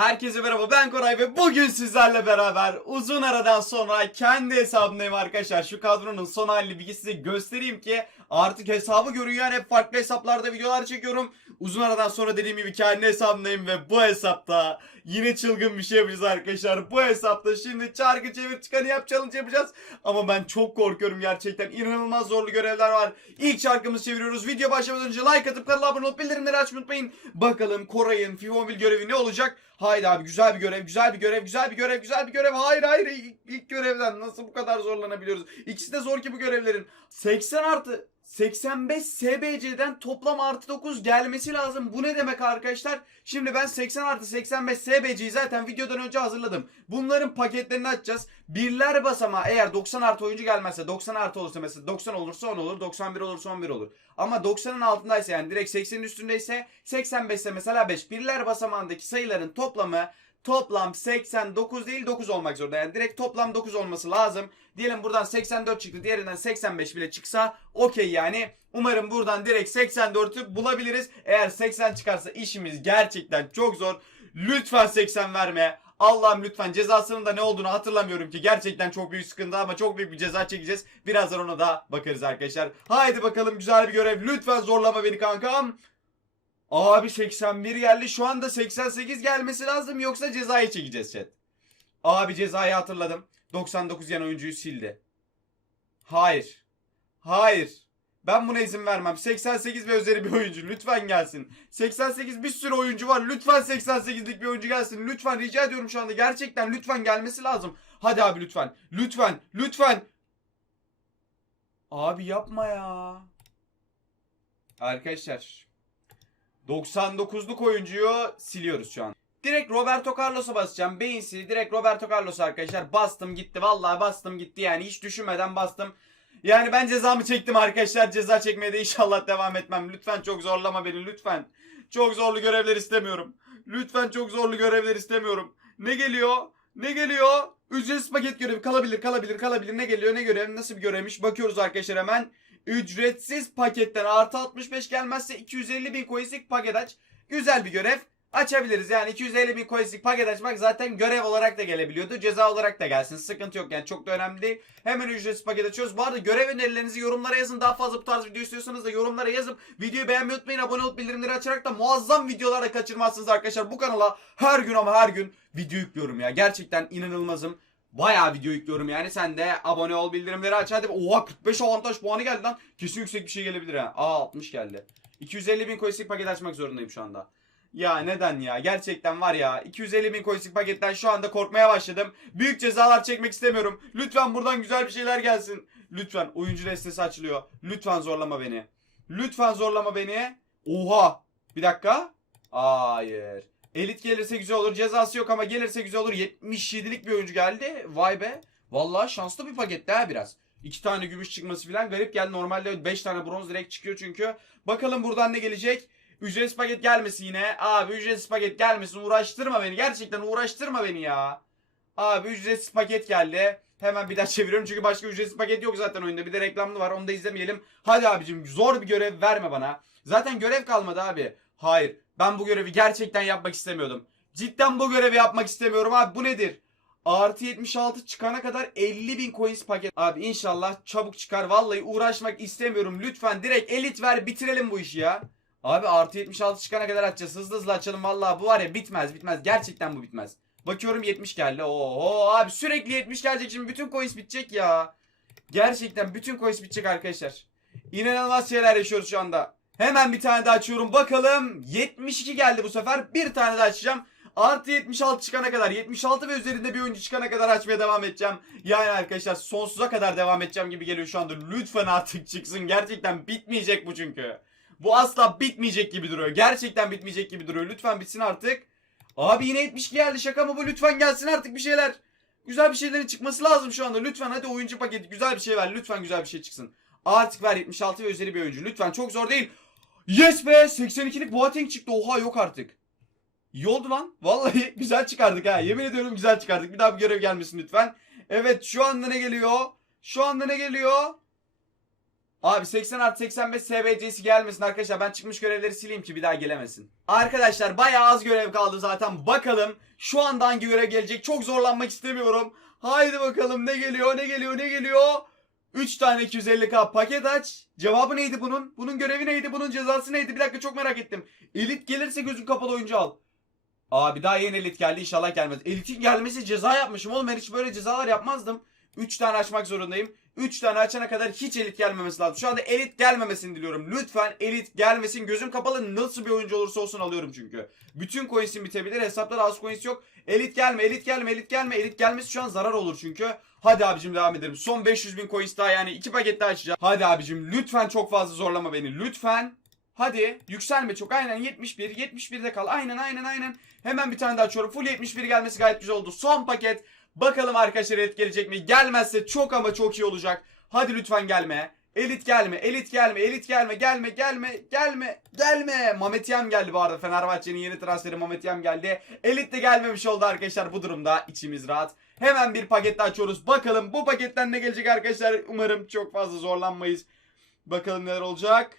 Herkese merhaba ben Koray ve bugün sizlerle beraber uzun aradan sonra kendi hesabımdayım arkadaşlar. Şu kadronun son halini bir size göstereyim ki artık hesabı görün hep farklı hesaplarda videolar çekiyorum. Uzun aradan sonra dediğim gibi kendi hesabımdayım ve bu hesapta yine çılgın bir şey yapacağız arkadaşlar. Bu hesapta şimdi çarkı çevir çıkanı yap challenge yapacağız. Ama ben çok korkuyorum gerçekten inanılmaz zorlu görevler var. İlk çarkımızı çeviriyoruz. Video başlamadan önce like atıp kanala abone olup bildirimleri açmayı unutmayın. Bakalım Koray'ın FIFA Mobile görevi ne olacak? Haydi abi güzel bir görev, güzel bir görev, güzel bir görev, güzel bir görev. Hayır hayır ilk, ilk görevden nasıl bu kadar zorlanabiliyoruz? İkisi de zor ki bu görevlerin. 80 artı 85 SBC'den toplam artı 9 gelmesi lazım. Bu ne demek arkadaşlar? Şimdi ben 80 artı 85 SBC'yi zaten videodan önce hazırladım. Bunların paketlerini açacağız. Birler basamağı eğer 90 artı oyuncu gelmezse 90 artı olursa mesela 90 olursa 10 olur 91 olursa 11 olur. Ama 90'ın altındaysa yani direkt 80'in üstündeyse 85 ise mesela 5. Birler basamağındaki sayıların toplamı toplam 89 değil 9 olmak zorunda. Yani direkt toplam 9 olması lazım. Diyelim buradan 84 çıktı. Diğerinden 85 bile çıksa okey yani. Umarım buradan direkt 84'ü bulabiliriz. Eğer 80 çıkarsa işimiz gerçekten çok zor. Lütfen 80 verme. Allah'ım lütfen cezasının da ne olduğunu hatırlamıyorum ki. Gerçekten çok büyük sıkıntı ama çok büyük bir ceza çekeceğiz. Birazdan ona da bakarız arkadaşlar. Haydi bakalım güzel bir görev. Lütfen zorlama beni kankam. Abi 81 geldi. Şu anda 88 gelmesi lazım yoksa cezayı çekeceğiz chat. Abi cezayı hatırladım. 99 yan oyuncuyu sildi. Hayır. Hayır. Ben buna izin vermem. 88 ve üzeri bir oyuncu lütfen gelsin. 88 bir sürü oyuncu var. Lütfen 88'lik bir oyuncu gelsin. Lütfen rica ediyorum şu anda. Gerçekten lütfen gelmesi lazım. Hadi abi lütfen. Lütfen. Lütfen. Abi yapma ya. Arkadaşlar 99'luk oyuncuyu siliyoruz şu an. Direkt Roberto Carlos'a basacağım. Beyinsiz direkt Roberto Carlos arkadaşlar. Bastım gitti. Vallahi bastım gitti yani. Hiç düşünmeden bastım. Yani ben cezamı çektim arkadaşlar. Ceza çekmeye de inşallah devam etmem. Lütfen çok zorlama beni lütfen. Çok zorlu görevler istemiyorum. Lütfen çok zorlu görevler istemiyorum. Ne geliyor? Ne geliyor? Ücretsiz paket görevi kalabilir kalabilir kalabilir. Ne geliyor ne görev nasıl bir görevmiş? Bakıyoruz arkadaşlar hemen. Ücretsiz paketten artı 65 gelmezse 250 bin coinslik paket aç. Güzel bir görev. Açabiliriz yani 250 bin coinslik paket açmak zaten görev olarak da gelebiliyordu. Ceza olarak da gelsin. Sıkıntı yok yani çok da önemli değil. Hemen ücretsiz paket açıyoruz. Bu arada görev önerilerinizi yorumlara yazın. Daha fazla bu tarz video istiyorsanız da yorumlara yazıp videoyu beğenmeyi unutmayın. Abone olup bildirimleri açarak da muazzam videolar da kaçırmazsınız arkadaşlar. Bu kanala her gün ama her gün video yüklüyorum ya. Gerçekten inanılmazım. Bayağı video yüklüyorum yani. Sen de abone ol bildirimleri aç. Hadi. Oha 45 avantaj puanı geldi lan. Kesin yüksek bir şey gelebilir ha. Aa 60 geldi. 250 bin coinslik paket açmak zorundayım şu anda. Ya neden ya? Gerçekten var ya. 250 bin coinslik paketten şu anda korkmaya başladım. Büyük cezalar çekmek istemiyorum. Lütfen buradan güzel bir şeyler gelsin. Lütfen oyuncu destesi açılıyor. Lütfen zorlama beni. Lütfen zorlama beni. Oha. Bir dakika. Hayır. Elit gelirse güzel olur. Cezası yok ama gelirse güzel olur. 77'lik bir oyuncu geldi. Vay be. Vallahi şanslı bir paket daha biraz. İki tane gümüş çıkması falan garip geldi. Normalde 5 tane bronz direkt çıkıyor çünkü. Bakalım buradan ne gelecek? Ücretsiz paket gelmesin yine. Abi ücretsiz paket gelmesin. Uğraştırma beni. Gerçekten uğraştırma beni ya. Abi ücretsiz paket geldi. Hemen bir daha çeviriyorum çünkü başka ücretsiz paket yok zaten oyunda. Bir de reklamlı var onu da izlemeyelim. Hadi abicim zor bir görev verme bana. Zaten görev kalmadı abi. Hayır ben bu görevi gerçekten yapmak istemiyordum. Cidden bu görevi yapmak istemiyorum abi bu nedir? Artı 76 çıkana kadar 50 bin coins paket. Abi inşallah çabuk çıkar. Vallahi uğraşmak istemiyorum. Lütfen direkt elit ver bitirelim bu işi ya. Abi artı 76 çıkana kadar açacağız. Hızlı hızlı açalım vallahi bu var ya bitmez bitmez. Gerçekten bu bitmez. Bakıyorum 70 geldi. Oo abi sürekli 70 gelecek şimdi bütün coins bitecek ya. Gerçekten bütün coins bitecek arkadaşlar. İnanılmaz şeyler yaşıyoruz şu anda. Hemen bir tane daha açıyorum. Bakalım 72 geldi bu sefer. Bir tane daha açacağım. Artı 76 çıkana kadar 76 ve üzerinde bir oyuncu çıkana kadar açmaya devam edeceğim. Yani arkadaşlar sonsuza kadar devam edeceğim gibi geliyor şu anda. Lütfen artık çıksın. Gerçekten bitmeyecek bu çünkü. Bu asla bitmeyecek gibi duruyor. Gerçekten bitmeyecek gibi duruyor. Lütfen bitsin artık. Abi yine 72 geldi. Şaka mı bu? Lütfen gelsin artık bir şeyler. Güzel bir şeylerin çıkması lazım şu anda. Lütfen hadi oyuncu paketi güzel bir şey ver. Lütfen güzel bir şey çıksın. Artık ver 76 ve üzeri bir oyuncu. Lütfen çok zor değil. Yes be 82'lik Boateng çıktı. Oha yok artık. İyi oldu lan. Vallahi güzel çıkardık ha. Yemin ediyorum güzel çıkardık. Bir daha bir görev gelmesin lütfen. Evet şu anda ne geliyor? Şu anda ne geliyor? Abi 80 artı 85 SBC'si gelmesin arkadaşlar. Ben çıkmış görevleri sileyim ki bir daha gelemesin. Arkadaşlar bayağı az görev kaldı zaten. Bakalım şu anda hangi görev gelecek. Çok zorlanmak istemiyorum. Haydi bakalım ne geliyor ne geliyor ne geliyor. 3 tane 250k paket aç. Cevabı neydi bunun? Bunun görevi neydi? Bunun cezası neydi? Bir dakika çok merak ettim. Elit gelirse gözün kapalı oyuncu al. Abi daha yeni elit geldi inşallah gelmez. Elitin gelmesi ceza yapmışım oğlum ben hiç böyle cezalar yapmazdım. 3 tane açmak zorundayım. 3 tane açana kadar hiç elit gelmemesi lazım. Şu anda elit gelmemesini diliyorum. Lütfen elit gelmesin. Gözüm kapalı nasıl bir oyuncu olursa olsun alıyorum çünkü. Bütün coins'im bitebilir. Hesapta da az coins yok. Elit gelme, elit gelme, elit gelme. Elit gelmesi şu an zarar olur çünkü. Hadi abicim devam edelim. Son 500 bin coins daha yani iki paket daha açacağım. Hadi abicim lütfen çok fazla zorlama beni. Lütfen. Hadi yükselme çok aynen 71 71'de kal aynen aynen aynen hemen bir tane daha açıyorum full 71 gelmesi gayet güzel oldu son paket bakalım arkadaşlar elit gelecek mi? Gelmezse çok ama çok iyi olacak. Hadi lütfen gelme. Elit gelme elit gelme elit gelme gelme gelme gelme gelme. Mamet geldi bu arada. Fenerbahçe'nin yeni transferi Mamet geldi. Elit de gelmemiş oldu arkadaşlar. Bu durumda içimiz rahat. Hemen bir paket daha açıyoruz. Bakalım bu paketten ne gelecek arkadaşlar? Umarım çok fazla zorlanmayız. Bakalım neler olacak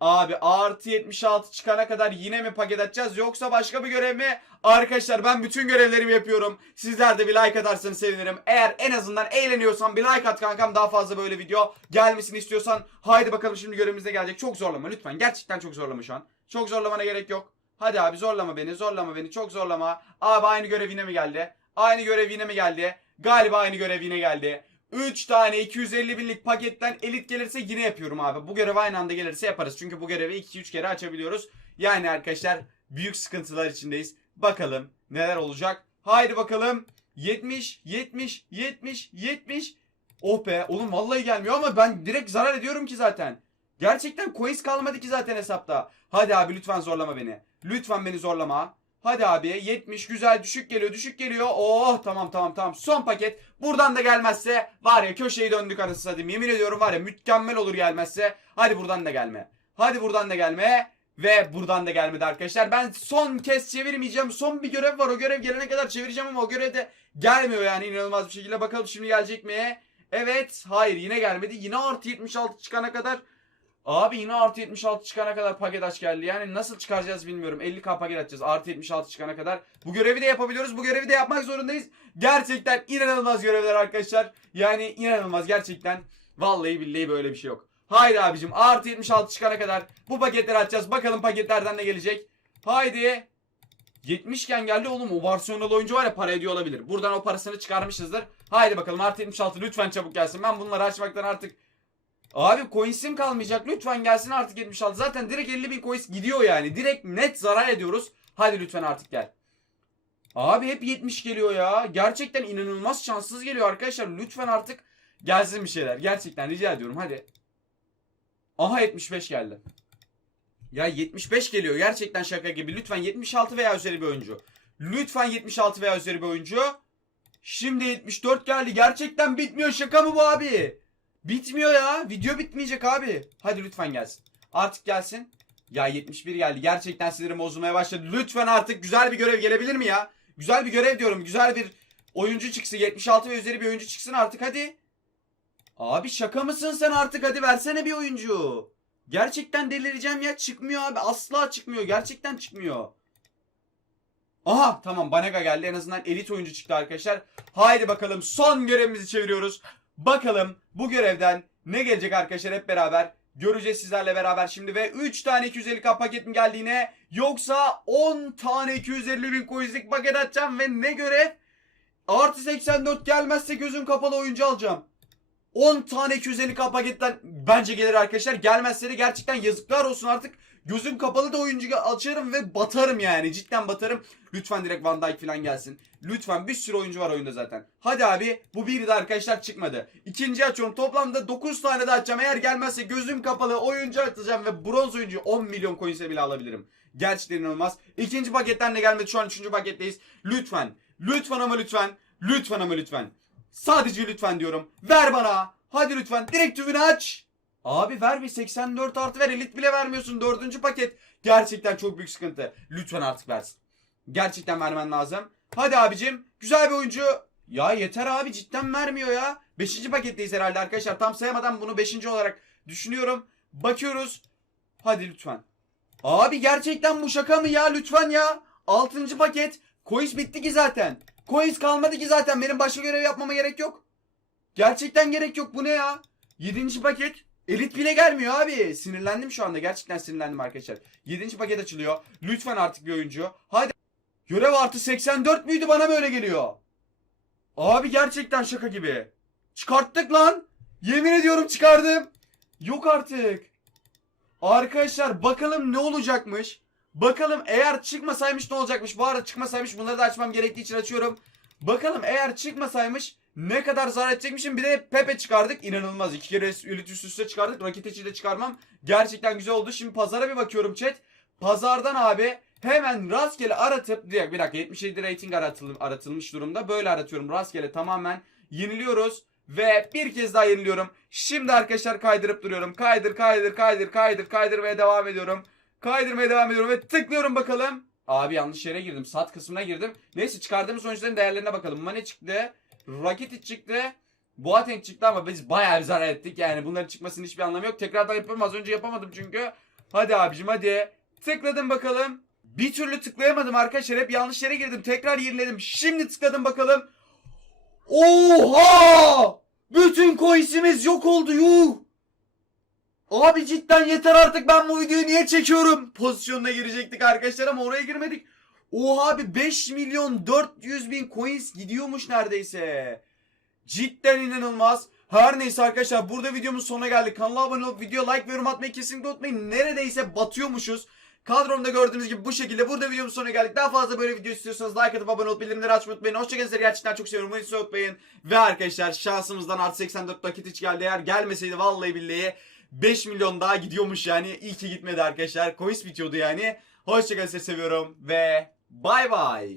Abi artı 76 çıkana kadar yine mi paket açacağız yoksa başka bir görev mi? Arkadaşlar ben bütün görevlerimi yapıyorum. Sizler de bir like atarsanız sevinirim. Eğer en azından eğleniyorsan bir like at kankam daha fazla böyle video gelmesini istiyorsan. Haydi bakalım şimdi görevimiz gelecek. Çok zorlama lütfen. Gerçekten çok zorlama şu an. Çok zorlamana gerek yok. Hadi abi zorlama beni zorlama beni çok zorlama. Abi aynı görev yine mi geldi? Aynı görev yine mi geldi? Galiba aynı görev yine geldi. 3 tane 250 binlik paketten elit gelirse yine yapıyorum abi. Bu görev aynı anda gelirse yaparız. Çünkü bu görevi 2-3 kere açabiliyoruz. Yani arkadaşlar büyük sıkıntılar içindeyiz. Bakalım neler olacak. Haydi bakalım. 70, 70, 70, 70. Oh be oğlum vallahi gelmiyor ama ben direkt zarar ediyorum ki zaten. Gerçekten coins kalmadı ki zaten hesapta. Hadi abi lütfen zorlama beni. Lütfen beni zorlama. Hadi abi 70 güzel düşük geliyor düşük geliyor. Oh tamam tamam tamam son paket. Buradan da gelmezse var ya köşeyi döndük anasını satayım. Yemin ediyorum var ya mükemmel olur gelmezse. Hadi buradan da gelme. Hadi buradan da gelme. Ve buradan da gelmedi arkadaşlar. Ben son kez çevirmeyeceğim. Son bir görev var. O görev gelene kadar çevireceğim ama o görev de gelmiyor yani inanılmaz bir şekilde. Bakalım şimdi gelecek mi? Evet. Hayır yine gelmedi. Yine artı 76 çıkana kadar Abi yine artı 76 çıkana kadar paket aç geldi. Yani nasıl çıkaracağız bilmiyorum. 50k paket açacağız artı 76 çıkana kadar. Bu görevi de yapabiliyoruz. Bu görevi de yapmak zorundayız. Gerçekten inanılmaz görevler arkadaşlar. Yani inanılmaz gerçekten. Vallahi billahi böyle bir şey yok. Haydi abicim artı 76 çıkana kadar bu paketleri açacağız. Bakalım paketlerden ne gelecek. Haydi. 70 iken geldi oğlum o Barcelona'lı oyuncu var ya para ediyor olabilir. Buradan o parasını çıkarmışızdır. Haydi bakalım artı 76 lütfen çabuk gelsin. Ben bunları açmaktan artık Abi coins'im kalmayacak. Lütfen gelsin artık 76. Zaten direkt 50 bin coins gidiyor yani. Direkt net zarar ediyoruz. Hadi lütfen artık gel. Abi hep 70 geliyor ya. Gerçekten inanılmaz şanssız geliyor arkadaşlar. Lütfen artık gelsin bir şeyler. Gerçekten rica ediyorum hadi. Aha 75 geldi. Ya 75 geliyor. Gerçekten şaka gibi. Lütfen 76 veya üzeri bir oyuncu. Lütfen 76 veya üzeri bir oyuncu. Şimdi 74 geldi. Gerçekten bitmiyor. Şaka mı bu abi? Bitmiyor ya. Video bitmeyecek abi. Hadi lütfen gelsin. Artık gelsin. Ya 71 geldi. Gerçekten sinirim bozulmaya başladı. Lütfen artık güzel bir görev gelebilir mi ya? Güzel bir görev diyorum. Güzel bir oyuncu çıksın. 76 ve üzeri bir oyuncu çıksın artık hadi. Abi şaka mısın sen artık hadi versene bir oyuncu. Gerçekten delireceğim ya çıkmıyor abi. Asla çıkmıyor. Gerçekten çıkmıyor. Aha tamam Banega geldi. En azından elit oyuncu çıktı arkadaşlar. Haydi bakalım son görevimizi çeviriyoruz. Bakalım bu görevden ne gelecek arkadaşlar hep beraber göreceğiz sizlerle beraber şimdi ve 3 tane 250k paket mi geldi yine yoksa 10 tane 250 bin coinslik paket açacağım ve ne görev? Artı 84 gelmezse gözüm kapalı oyuncu alacağım. 10 tane 250k paketten bence gelir arkadaşlar. Gelmezse de gerçekten yazıklar olsun artık. Gözüm kapalı da oyuncu açarım ve batarım yani. Cidden batarım. Lütfen direkt Van Dijk falan gelsin. Lütfen bir sürü oyuncu var oyunda zaten. Hadi abi bu biri de arkadaşlar çıkmadı. İkinci açıyorum. Toplamda 9 tane de açacağım. Eğer gelmezse gözüm kapalı oyuncu atacağım ve bronz oyuncu 10 milyon coins'e bile alabilirim. Gerçekten inanılmaz. İkinci paketten de gelmedi. Şu an üçüncü paketteyiz. Lütfen. Lütfen ama lütfen. Lütfen ama lütfen. Sadece lütfen diyorum. Ver bana. Hadi lütfen. Direkt tüvünü aç. Abi ver bir 84 artı ver. Elit bile vermiyorsun. Dördüncü paket. Gerçekten çok büyük sıkıntı. Lütfen artık versin. Gerçekten vermen lazım. Hadi abicim. Güzel bir oyuncu. Ya yeter abi cidden vermiyor ya. Beşinci paketteyiz herhalde arkadaşlar. Tam sayamadan bunu beşinci olarak düşünüyorum. Bakıyoruz. Hadi lütfen. Abi gerçekten bu şaka mı ya lütfen ya. 6. paket. Coins bitti ki zaten. Coins kalmadı ki zaten. Benim başka görev yapmama gerek yok. Gerçekten gerek yok. Bu ne ya? 7. paket. Elit bile gelmiyor abi. Sinirlendim şu anda. Gerçekten sinirlendim arkadaşlar. 7. paket açılıyor. Lütfen artık bir oyuncu. Hadi. Görev artı 84 müydü bana böyle geliyor. Abi gerçekten şaka gibi. Çıkarttık lan. Yemin ediyorum çıkardım. Yok artık. Arkadaşlar bakalım ne olacakmış. Bakalım eğer çıkmasaymış ne olacakmış. Bu arada çıkmasaymış bunları da açmam gerektiği için açıyorum. Bakalım eğer çıkmasaymış ne kadar zarar edecekmişim. Bir de Pepe çıkardık. İnanılmaz. İki kere ülit üst üste çıkardık. Raketici de çıkarmam. Gerçekten güzel oldu. Şimdi pazara bir bakıyorum chat. Pazardan abi hemen rastgele aratıp dakika, bir dakika 77 rating aratıl, aratılmış durumda. Böyle aratıyorum rastgele tamamen yeniliyoruz. Ve bir kez daha yeniliyorum. Şimdi arkadaşlar kaydırıp duruyorum. Kaydır kaydır kaydır kaydır kaydırmaya devam ediyorum. Kaydırmaya devam ediyorum ve tıklıyorum bakalım. Abi yanlış yere girdim. Sat kısmına girdim. Neyse çıkardığımız sonuçların değerlerine bakalım. Mane çıktı. Rakitic çıktı. Boateng çıktı ama biz bayağı bir zarar ettik. Yani bunların çıkmasının hiçbir anlamı yok. Tekrardan yapıyorum. Az önce yapamadım çünkü. Hadi abicim hadi. Tıkladım bakalım. Bir türlü tıklayamadım arkadaşlar. Hep yanlış yere girdim. Tekrar yeniledim. Şimdi tıkladım bakalım. Oha! Bütün coins'imiz yok oldu yuh! Abi cidden yeter artık ben bu videoyu niye çekiyorum? Pozisyonuna girecektik arkadaşlar ama oraya girmedik. Oha abi 5 milyon 400 bin coins gidiyormuş neredeyse. Cidden inanılmaz. Her neyse arkadaşlar burada videomuz sonuna geldik. Kanala abone olup video like ve yorum atmayı kesinlikle unutmayın. Neredeyse batıyormuşuz. Kadromda gördüğünüz gibi bu şekilde burada videomuz sonuna geldik. Daha fazla böyle video istiyorsanız like atıp abone olup bildirimleri açmayı unutmayın. Hoşçakalın sizleri gerçekten çok seviyorum. Bunu unutmayın. Ve arkadaşlar şansımızdan artı 84 paket hiç geldi. Eğer gelmeseydi vallahi billahi 5 milyon daha gidiyormuş yani. İyi ki gitmedi arkadaşlar. Coins bitiyordu yani. Hoşçakalın sizi seviyorum ve bay bay.